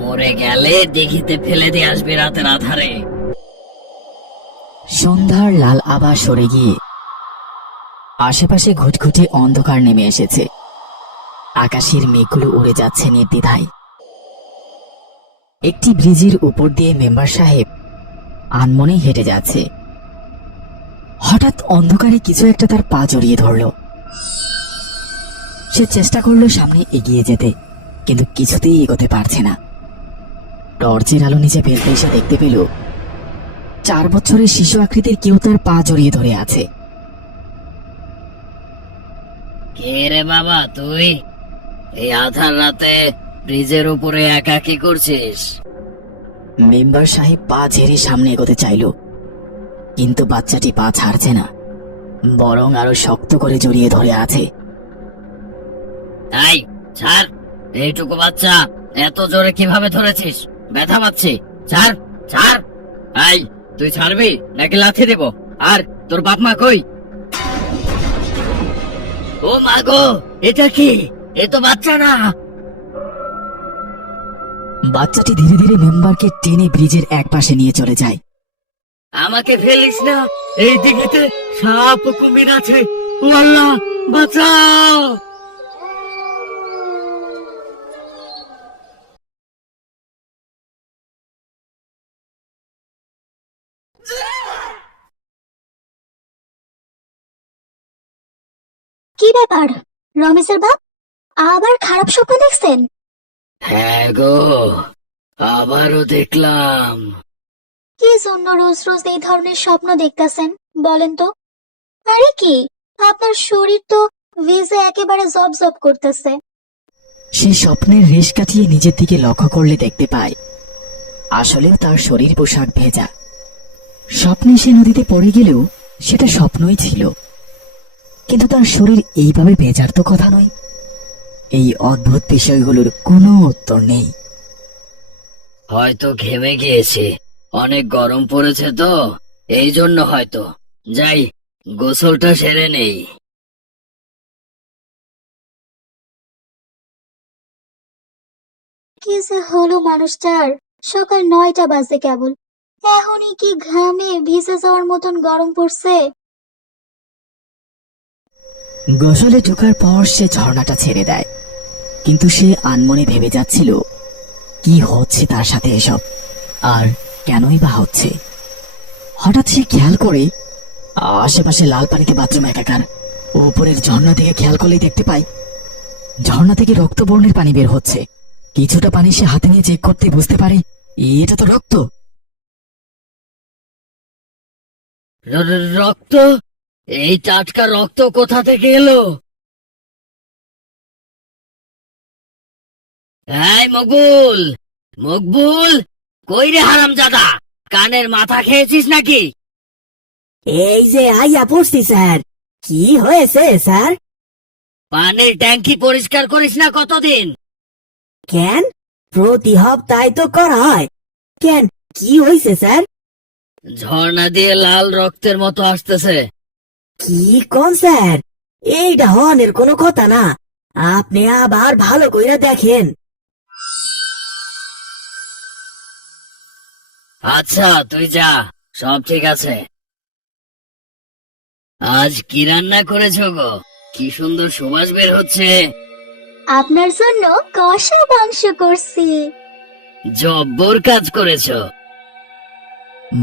মরে গেলে দিঘিতে ফেলে দিয়ে আসবে রাতের আধারে। সন্ধ্যার লাল আভা সরে গিয়ে আশেপাশে ঘুটঘুটে অন্ধকার নেমে এসেছে। আকাশের মেঘগুলো উড়ে যাচ্ছে নির্দ্বিধায়। একটি ব্রিজের উপর দিয়ে মেম্বার সাহেব আনমনে হেঁটে যাচ্ছে। হঠাৎ অন্ধকারে কিছু একটা তার পা জড়িয়ে ধরল। সে চেষ্টা করলো সামনে এগিয়ে যেতে, কিন্তু কিছুতেই এগোতে পারছে না। টর্চের আলো নিচে ফেলতে এসে দেখতে পেল 4 বছরের শিশু আকৃতির কেউ তার পা জড়িয়ে ধরে আছে। কে রে বাবা তুই? এই আধার রাতে ব্রিজের উপরে একা কি করছিস? মেম্বার সাহেব পা ঝেড়ে সামনে এগোতে চাইল, কিন্তু বাচ্চাটি পা ছাড়ছে না, বরং আরো শক্ত করে জড়িয়ে ধরে আছে। এই ছাড়, এইটুকু বাচ্চা এত জোরে কিভাবে ধরেছিস? ব্যথা পাচ্ছে, ছাড় ছাড়। এই তুই ছাড়বি নাকি লাথি দেব? আর তোর বাপ মা কই? ও মা গো, এটা কি? এ তো বাচ্চা না। বাচ্চাটি ধীরে ধীরে মেম্বারকে টেনে ব্রিজের এক পাশে নিয়ে চলে যায়। আমাকে ফেলিস না, এই দিঘিতে সাপ ও কুমির আছে। ও আল্লাহ, বাঁচাও। কি ব্যাপার রমেশের বাপ, আবার খারাপ স্বপ্ন দেখছেন? হ্যাঁ গো, আবারও দেখলাম। কি জন্য রোজ রোজ এই ধরনের স্বপ্ন দেখতেছেন বলেন তো? আরে কি, আপনার শরীর তো ভিজে একেবারে জব জব করতেছে। সে স্বপ্নের রেশ কাটিয়ে নিজের দিকে লক্ষ্য করলে দেখতে পায় আসলেও তার শরীর পোশাক ভেজা। স্বপ্নে সে নদীতে পড়ে গেলেও সেটা স্বপ্নই ছিল, কিন্তু তার শরীর এইভাবে ভেজার তো কথা নয়। এই অদ্ভুত বিষয়গুলোর কোনো উত্তর নেই। হয়তো ঘেমে গিয়েছে, অনেক গরম পড়েছে তো, এই জন্য হয়তো। যাই, গোসলটা সেরে নেই। কি যে হলো মানুষটার, সকাল 9টা বাজে কেবল, এখনই কি ঘামে ভিজে যাওয়ার মতন গরম পড়ছে। গোসলে ঢোকার পর সে ঝর্ণাটা ছেড়ে দেয়, কিন্তু সে আনমনে ভেবে যাচ্ছিল কি হচ্ছে তার সাথে এসব, আর কেনই বা হচ্ছে। হঠাৎ সে খেয়াল করে আশেপাশে লাল পানিতে বাথরুম একাকার। উপরের ঝর্ণা থেকে খেয়াল করলেই দেখতে পাই ঝর্ণা থেকে রক্তবর্ণের পানি বের হচ্ছে। কিছুটা পানি সে হাতে নিয়ে চেক করতে বুঝতে পারে এটা তো রক্ত। রক্ত? এই টাটকা রক্ত কোথা থেকে এলো? এই মকবুল, মকবুল, কই রে হারামজাদা? কানের মাথা খেয়েছিস নাকি? এই যে আইয়া পড়ছি স্যার। কি হয়েছে স্যার? পানির ট্যাঙ্কি পরিষ্কার করিস না কতদিন? কেন, প্রতি সপ্তাহে তো করা হয়। কেন, কি হয়েছে স্যার? ঝর্ণা দিয়ে লাল রক্তের মতো আসতেছে। কি কোন স্যার? এইটা হনের কোনো কথা না। আপনি আবার ভালো কইরা দেখেন। আচ্ছা তুই যা, সব ঠিক আছে। আজ কি রান্না করেছো গো? কি সুন্দর সুবাস বের হচ্ছে। আপনার জন্য কষা মাংস করছি। জব্বর কাজ করেছো।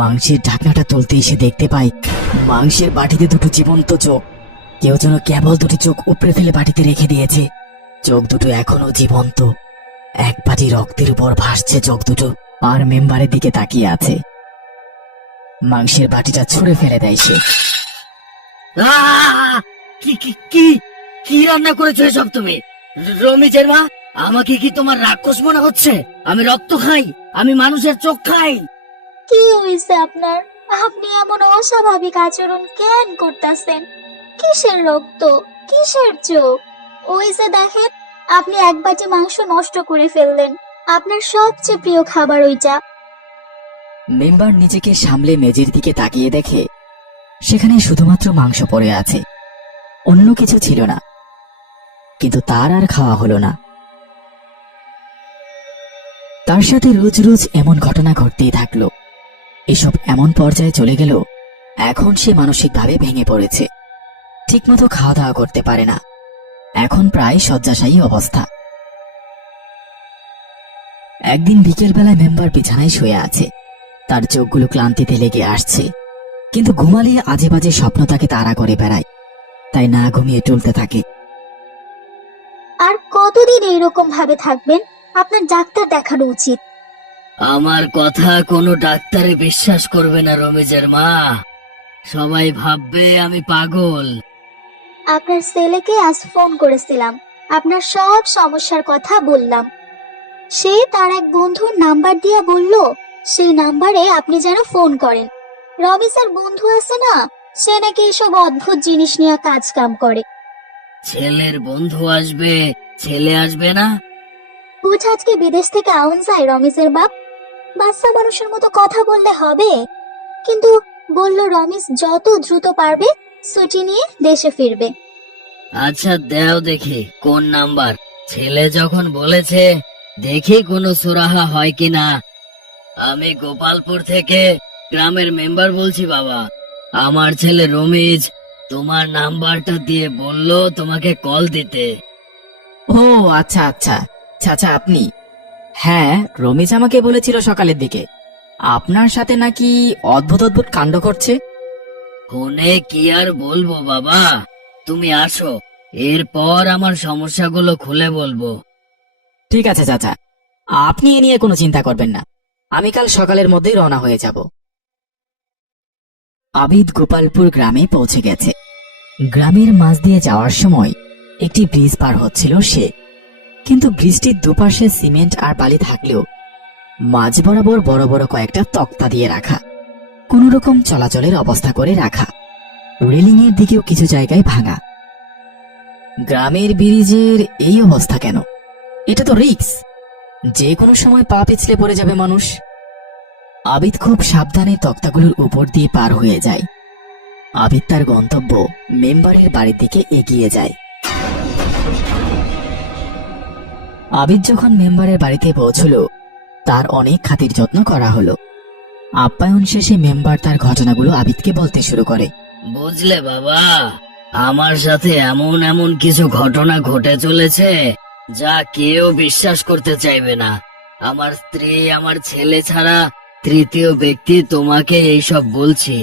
মাংসের ঢাকনাটা তুলতে এসে দেখতে পাই মাংসের বাটিতে দুটো জীবন্ত চোখ। কেউ যেন কেবল দুটি চোখ উপড়ে ফেলে বাটিতে রেখে দিয়েছে। চোখ দুটো এখনো জীবন্ত, এক বাটি রক্তের উপর ভাসছে চোখ দুটো, আর মেম্বারের দিকে তাকিয়ে আছে। মাংসের বাটিটা ছুঁড়ে ফেলে দেয় সে। আহ! কি কি কি কি রান্না করেছো এসব তুমি? রমিজের মা, আমাকে কি তোমার রাক্ষস মনে হচ্ছে? আমি রক্ত খাই, আমি মানুষের চোখ খাই। কি হয়েছে আপনার? আপনি এমন অস্বাভাবিক আচরণ কেন করতেছেন? কিসের রক্ত, কিসের চোখ? ওই যে দেখেন, আপনি এক বাটি মাংস নষ্ট করে ফেললেন। আপনার সবচেয়ে প্রিয় খাবার ওইটা। মেম্বার নিজেকে সামলে মেজের দিকে তাকিয়ে দেখে সেখানে শুধুমাত্র মাংস পড়ে আছে, অন্য কিছু ছিল না। কিন্তু তার আর খাওয়া হলো না। তার সাথে রোজ রোজ এমন ঘটনা ঘটতেই থাকলো। এসব এমন পর্যায়ে চলে গেল, এখন সে মানসিকভাবে ভেঙে পড়েছে। ঠিকমতো খাওয়া দাওয়া করতে পারে না, এখন প্রায় শয্যাশায়ী অবস্থা। একদিন বিকেলবেলায় মেম্বার বিছানায় শুয়ে আছে। তার চোখগুলো ক্লান্তিতে লেগে আসছে, কিন্তু ঘুমালিয়ে আজে বাজে স্বপ্ন তাকে তাড়া করে বেড়ায়, তাই না ঘুমিয়ে টলতে থাকে। আর কতদিন এইরকম ভাবে থাকবেন? আপনার ডাক্তার দেখানো উচিত। আমার কথা কোনো ডাক্তারে বিশ্বাস করবে না রমেজের মা। সবাই ভাববে আমি পাগল। আপনার ছেলেকে আজ ফোন করেছিলাম, আপনার সব সমস্যার কথা বললাম। সে তার এক বন্ধুর নাম্বার দিয়ে বলল সেই নাম্বারে আপনি যেন ফোন করেন। রবিসের বন্ধু আছে না, সে নাকি এসব অদ্ভুত জিনিস নিয়ে কাজ কাম করে। ছেলের বন্ধু আসবে, ছেলে আসবে না? বুঝ আজকে বিদেশ থেকে আউন যায় রমেশের বাপ। বাচ্চা মানুষের মতো কথা বললে হবে? কিন্তু বলল রমেশ যত দ্রুত পারবে ছুটি নিয়ে দেশে ফিরবে। আচ্ছা দেও দেখি কোন নাম্বার। ছেলে যখন বলেছে, দেখি কোনো সুরাহা হয় কিনা। আমি গোপালপুর থেকে গ্রামের মেম্বার বলছি বাবা। আমার ছেলে রমেশ তোমার নাম্বারটা দিয়ে বলল তোমাকে কল দিতে। ও আচ্ছা আচ্ছা, চাচা আপনি? হ্যাঁ, রমেশ আমাকে বলেছিল সকালের দিকে আপনার সাথে নাকি অদ্ভুত অদ্ভুত কাণ্ড ঘটছে। ফোনে কি আর বলবো বাবা, তুমি আসো, এরপর আমার সমস্যাগুলো খুলে বলবো। ঠিক আছে চাচা, আপনি এ নিয়ে কোনো চিন্তা করবেন না, আমি কাল সকালের মধ্যেই রওনা হয়ে যাব। আবিদ গোপালপুর গ্রামে পৌঁছে গেছে। গ্রামের মাঝ দিয়ে যাওয়ার সময় একটি ব্রিজ পার হচ্ছিল সে, কিন্তু ব্রিজটির দুপাশে সিমেন্ট আর বালি থাকলেও মাঝ বরাবর বড় বড় কয়েকটা তক্তা দিয়ে রাখা, কোন রকম চলাচলের অবস্থা করে রাখা। রেলিং এর দিকেও কিছু জায়গায় ভাঙা। গ্রামের ব্রিজের এই অবস্থা কেন? এটা তো রিস্ক, যে কোনো সময় পা পিছলে পড়ে যাবে মানুষ। আবিদ খুব সাবধানে তক্তাগুলোর উপর দিয়ে পার হয়ে যায়। আবিদ তার গন্তব্য মেম্বারের বাড়ির দিকে এগিয়ে যায়। আবিদ যখন মেম্বারের বাড়িতে পৌঁছল, তার অনেক খাতির যত্ন করা হলো। আপ্যায়ন শেষে মেম্বার তার ঘটনাগুলো আবিদকে বলতে শুরু করে। বুঝলে বাবা, আমার সাথে এমন এমন কিছু ঘটনা ঘটে চলেছে যা কেউ বিশ্বাস করতে চাইবে না। আমার স্ত্রী, আমার ছেলে ছাড়া তৃতীয় ব্যক্তি তোমাকে এইসব বলছি।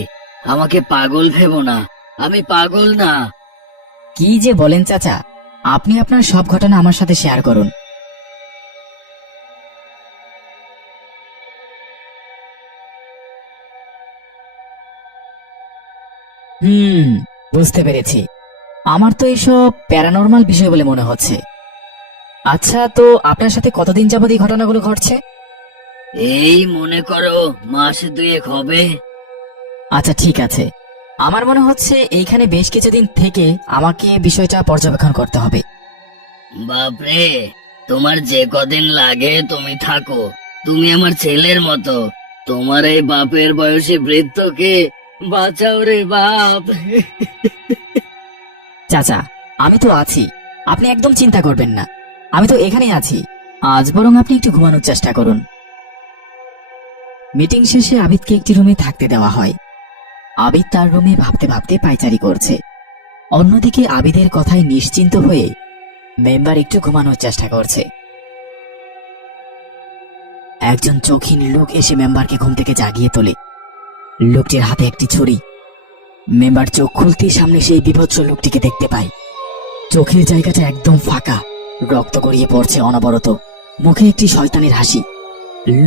আমাকে পাগল ভেবো না, আমি পাগল না। কি যে বলেন চাচা, আপনি আপনার সব ঘটনা আমার সাথে শেয়ার করুন। বুঝতে পেরেছি, আমার তো এসব প্যারানর্মাল বিষয় বলে মনে হচ্ছে। আচ্ছা, তো আপনার সাথে কতদিন যাবত এই ঘটনাগুলো ঘটছে? এই মনে করো মাস দুয়েক হবে। আচ্ছা ঠিক আছে, আমার মনে হচ্ছে এইখানে বেশ কিছুদিন থেকে আমাকে বিষয়টা পর্যবেক্ষণ করতে হবে। বাপরে, তোমার যে কদিন লাগে তুমি থাকো। তুমি আমার ছেলের মতো। তোমার এই বাপের বয়সী বৃদ্ধকে বাঁচাও রে বাপ। চাচা, আমি তো আছি, আপনি একদম চিন্তা করবেন না, আমি তো এখানেই আছি। আজ বরং আপনি একটু ঘুমানোর চেষ্টা করুন। মিটিং শেষে আবিদকে একটি রুমে থাকতে দেওয়া হয়। আবিদ তার রুমে ভাবতে ভাবতে পায়চারি করছে। অন্যদিকে আবিদের কথায় নিশ্চিন্ত হয়ে মেম্বার একটু ঘুমানোর চেষ্টা করছে। একজন চোখহীন লোক এসে মেম্বারকে ঘুম থেকে জাগিয়ে তোলে। লোকটির হাতে একটি ছুরি। মেম্বার চোখ খুলতেই সামনে সেই বিভৎস লোকটিকে দেখতে পায়। চোখের জায়গাটা একদম ফাঁকা, রক্ত গড়িয়ে পড়ছে অনবরত, মুখে একটি শয়তানের হাসি।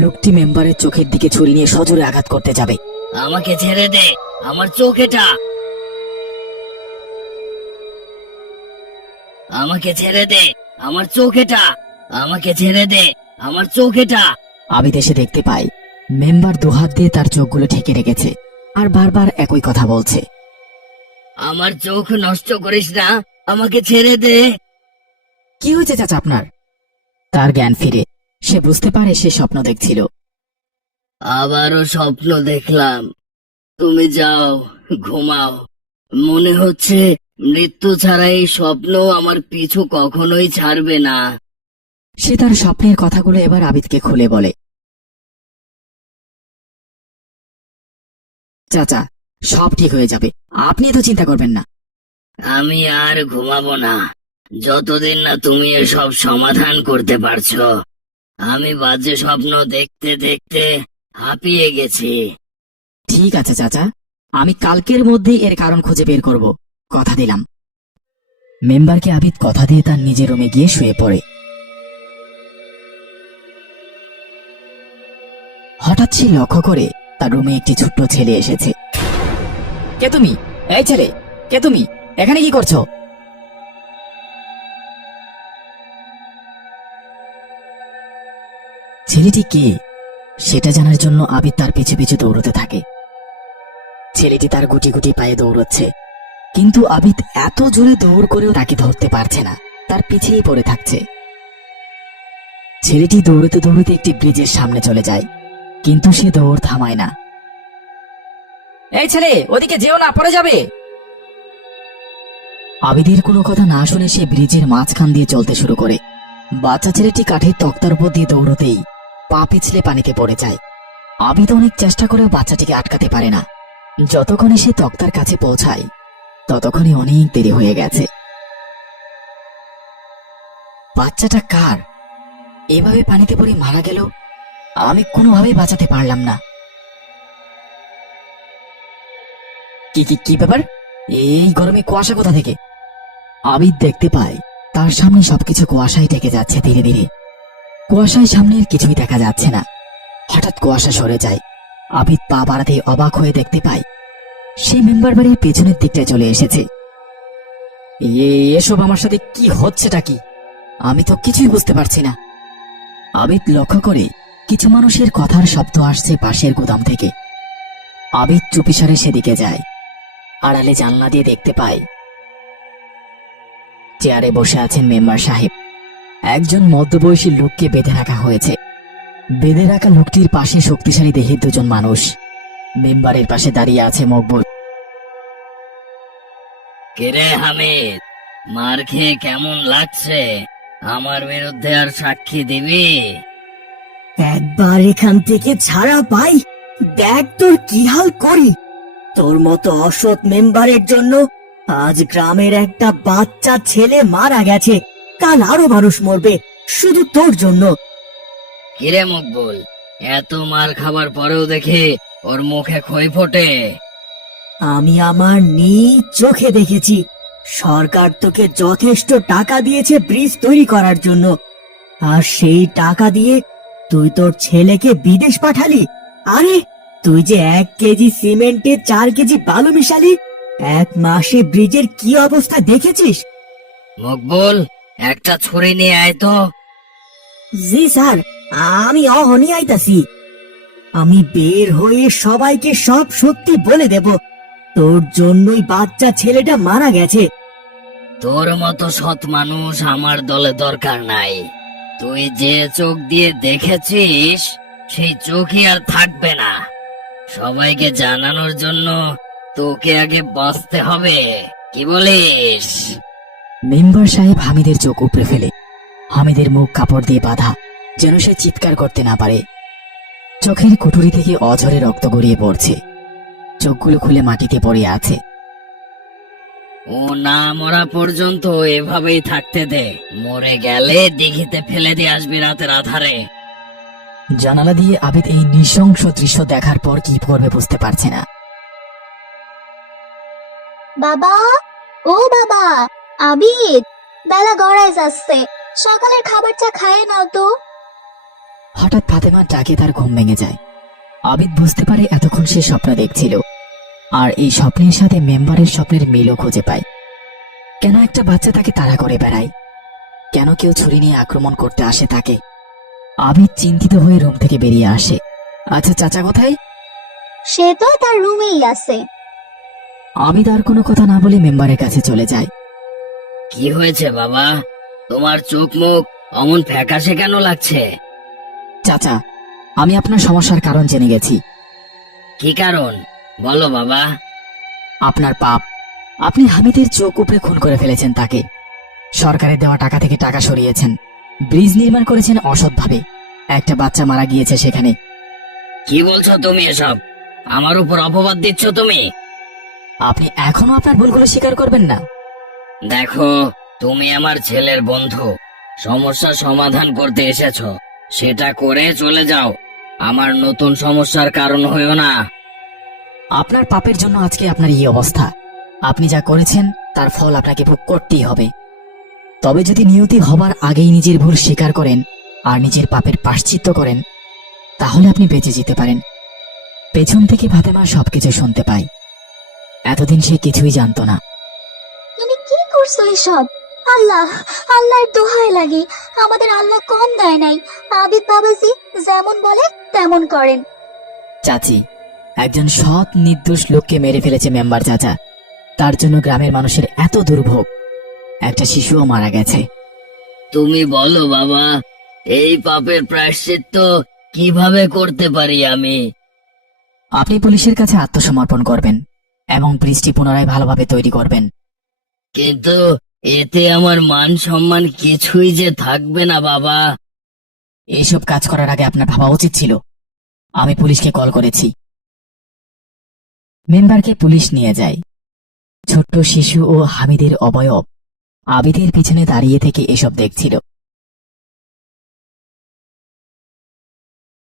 লোকটি মেম্বারের চোখের দিকে ছুরি নিয়ে সজোরে আঘাত করতে যাবে। আমাকে ছেড়ে দে, আমার চোখ এটা। আমাকে ছেড়ে দে, আমার চোখ এটা। আমাকে ছেড়ে দে, আমার চোখ এটা। আবিদ এসে দেখতে পায় মেম্বার দুহাত দিয়ে তার চোখগুলো ঢেকে রেখেছে আর বারবার একই কথা বলছে। আমার চোখ নষ্ট করিস না, আমাকে ছেড়ে দে। কি হয়েছে চাচা আপনার? তার জ্ঞান ফিরে, সে বুঝতে পারে সে স্বপ্ন দেখছিল। আবারও স্বপ্ন দেখলাম। তুমি যাও, ঘুমাও। মনে হচ্ছে মৃত্যু ছাড়া এই স্বপ্ন আমার পিছু কখনোই ছাড়বে না। সে তার স্বপ্নের কথাগুলো এবার আবিদকে খুলে বলে। চাচা, সব ঠিক হয়ে যাবে, আপনি তো চিন্তা করবেন না। আমি আর ঘুমাবো না যতদিন না তুমি এসব সমাধান করতে পারছো। আমি বাজে স্বপ্ন দেখতে দেখতে হাঁপিয়ে গেছি। ঠিক আছে চাচা, আমি কালকের মধ্যেই এর কারণ খুঁজে বের করব, কথা দিলাম। মেম্বারকে আবিদ কথা দিয়ে তার নিজের রুমে গিয়ে শুয়ে পড়ে। হঠাৎ সে লক্ষ্য করে তার রুমে একটি ছোট্ট ছেলে এসেছে। কে তুমি? এই ছেলে, কে তুমি? এখানে কি করছো? ছেলেটি কে সেটা জানার জন্য আবিদ তার পিছু পিছু দৌড়তে থাকে। ছেলেটি তার গুটি গুটি পায়ে দৌড়চ্ছে, কিন্তু আবিদ এত জোরে দৌড় করেও তাকে ধরতে পারছে না, তার পিছিয়েই পড়ে থাকছে। ছেলেটি দৌড়তে দৌড়তে একটি ব্রিজের সামনে চলে যায়, কিন্তু সে দৌড় থামায় না। এই ছেলে, ওদিকে যেও না, পড়ে যাবে। আবিদের কোনো কথা না শুনে সে ব্রিজের মাঝখান দিয়ে চলতে শুরু করে। বাচ্চা ছেলেটি কাঠের তক্তার উপর দিয়ে দৌড়তেই পা পিছলে পানিতে পড়ে যায়। আবিদ অনেক চেষ্টা করেও বাচ্চাটিকে আটকাতে পারে না। যতক্ষণে সে তক্তার কাছে পৌঁছায় ততক্ষণে অনেক দেরি হয়ে গেছে। বাচ্চাটা কার? এভাবে পানিতে পড়ে মারা গেল, আমি কোনোভাবেই বাঁচাতে পারলাম না। কি কি কি ব্যাপার? এই গরমে কুয়াশা কোথা থেকে? আবিদ দেখতে পায় তার সামনে সবকিছু কুয়াশায় ঢেকে যাচ্ছে ধীরে ধীরে। কুয়াশায় সামনের কিছুই দেখা যাচ্ছে না। হঠাৎ কুয়াশা সরে যায়। আবিদ পা বাড়াতে অবাক হয়ে দেখতে পায় সে মেম্বার বাড়ির পেছনের দিকটায় চলে এসেছে। এসব আমার সাথে কি হচ্ছেটা কি? আমি তো কিছুই বুঝতে পারছি না। আবিদ লক্ষ্য করে কিছু মানুষের কথার শব্দ আসছে পাশের গুদাম থেকে। আবিদ চুপিসারে সেদিকে যায়। আড়ালে জানলা দিয়ে দেখতে পায় চেয়ারে বসে আছেন মেম্বার সাহেব। একজন মধ্যবয়সী লোককে বেঁধে রাখা হয়েছে। বেঁধে রাখা লোকটির পাশে শক্তিশালী দেহের দুজন মানুষ। মেম্বারের পাশে দাঁড়িয়ে আছে মকবুল। কিরে হামিদ, মার খেয়ে কেমন লাগছে? আমার বিরুদ্ধে আর সাক্ষী দিবি? একবার এখান থেকে ছাড়া পাই, দেখ তোর কি হাল করি। তোর মতো অসৎ মেম্বারের জন্য আজ গ্রামের একটা বাচ্চা ছেলে মারা গেছে, কাল আরো মানুষ মরবে শুধু তোর জন্য। কিরে মকবুল, এত মার খাবার পরেও দেখে ওর মুখে খই ফোটে। আমি আমার নিজ চোখে দেখেছি, সরকার তোকে যথেষ্ট টাকা দিয়েছে ব্রিজ তৈরি করার জন্য, আর সেই টাকা দিয়ে তুই তোর ছেলেকে বিদেশ পাঠালি। আরে তুই যে 1 কেজি সিমেন্টে 4 কেজি বালু মিশালি, 1 মাসে ব্রিজের কি অবস্থা দেখেছিস? মকবুল, একটা ছুরি নিয়ে আয় তো। জি স্যার, আমি অহনি আইতাছি। আমি বের হয়ে সবাইকে সব সত্যি বলে দেব, তোর জন্যই বাচ্চা ছেলেটা মারা গেছে। তোর মতো সৎ মানুষ আমার দলে দরকার নাই। তুই যে চোখ দিয়ে দেখেছিস সেই চোখই আর থাকবে না। সবাইকে জানানোর জন্য তোকে আগে বাঁচতে হবে, কি বলিস? মেম্বার সাহেব হামিদের চোখ উপড়ে ফেলে। হামিদের মুখ কাপড় দিয়ে বাঁধা, যেন সে চিৎকার করতে না পারে। চোখের কুটুরি থেকে অঝরে রক্ত গড়িয়ে পড়ছে। চোখগুলো খুলে মাটিতে পড়ে আছে। ও না মরা পর্যন্ত এভাবেই থাকতে দে, মরে গেলে দিঘিতে ফেলে দিয়ে আসবি রাতের আধারে। জানালা দিয়ে আবিদ এই নৃশংস দৃশ্য দেখার পর কি করবে বুঝতে পারছে না। বাবা, ও বাবা, আবিদ, বেলা গড়ায় যাচ্ছে, সকালের খাবার চা খায় নাও তো। হঠাৎ ফাতেমার ডাকে তার ঘুম ভেঙে যায়। আবিদ বুঝতে পারে এতক্ষণ সে স্বপ্ন দেখছিল, আর এই স্বপ্নের সাথে মেম্বারের স্বপ্নের মিলও খুঁজে পায়। কেন একটা বাচ্চা তাকে তাড়া করে বেড়ায়? কেন কেউ ছুরি নিয়ে আক্রমণ করতে আসে তাকে? আবিদ চিন্তিত হয়ে রুম থেকে বেরিয়ে আসে। আচ্ছা, চাচা কোথায়? সে তো তার রুমেই আছে। আবিদ আর কোনো কথা না বলে মেম্বারের কাছে চলে যায়। কি হয়েছে বাবা? তোমার চোখ মুখ অমন ফ্যাকাশে কেন লাগছে? চাচা, আমি আপনার সমস্যার কারণ জেনে গেছি। কি কারণ বলো বাবা। আপনার পাপ। আপনি হামিদের চোখ উপড়ে খুন করে ফেলেছেন তাকে। সরকারের দেওয়া টাকা থেকে টাকা সরিয়েছেন, ব্রিজ নির্মাণ করেছেন অসৎভাবে, একটা বাচ্চা মারা গিয়েছে সেখানে। কি বলছো তুমি এসব? আমার উপর অপবাদ দিচ্ছ তুমি? আপনি এখনো আপনার ভুলগুলো স্বীকার করবেন না? দেখো, তুমি আমার ছেলের বন্ধু, সমস্যা সমাধান করতে এসেছো, সেটা করে চলে যাও। আমার নতুন সমস্যার কারণ হইও না। আপনার পাপের জন্য আজকে আপনার এই অবস্থা। আপনি যা করেছেন তার ফল আপনাকে ভোগ করতেই হবে। তবে যদি নিয়তি হবার আগেই নিজের ভুল স্বীকার করেন আর নিজের পাপের প্রায়শ্চিত্ত করেন, তাহলে আপনি বেঁচে যেতে পারেন। পেছন থেকে ফাতেমা সবকিছু শুনতে পায়। এতদিন সে কিছুই জানতো না। তুমি কি করছো এসব? আল্লাহ, আল্লাহর দোহাই লাগে, আমাদের আল্লাহ কম দেয় নাই। আবিদ বাবাজি যেমন বলে তেমন করেন। চাচি, একজন সৎ নির্দোষ লোককে মেরে ফেলেছে মেম্বার চাচা। তার জন্য গ্রামের মানুষের এত দুর্ভোগ। একটা শিশুও মারা গেছে। তুমি বলো বাবা, এই পাপের প্রায়শ্চিত্ত কিভাবে করতে পারি আমি? আপনি পুলিশের কাছে আত্মসমর্পণ করবেন এবং ব্রিজটি পুনরায় ভালোভাবে তৈরি করবেন। কিন্তু এতে আমার মান সম্মান কিছুই যে থাকবে না বাবা। এইসব কাজ করার আগে আপনার ভাবা উচিত ছিল। আমি পুলিশকে কল করেছি। মেম্বারকে পুলিশ নিয়ে যায়। ছোট্ট শিশু ও হামিদের অবয়ব আবিদের পিছনে দাঁড়িয়ে থেকে এসব দেখছিল।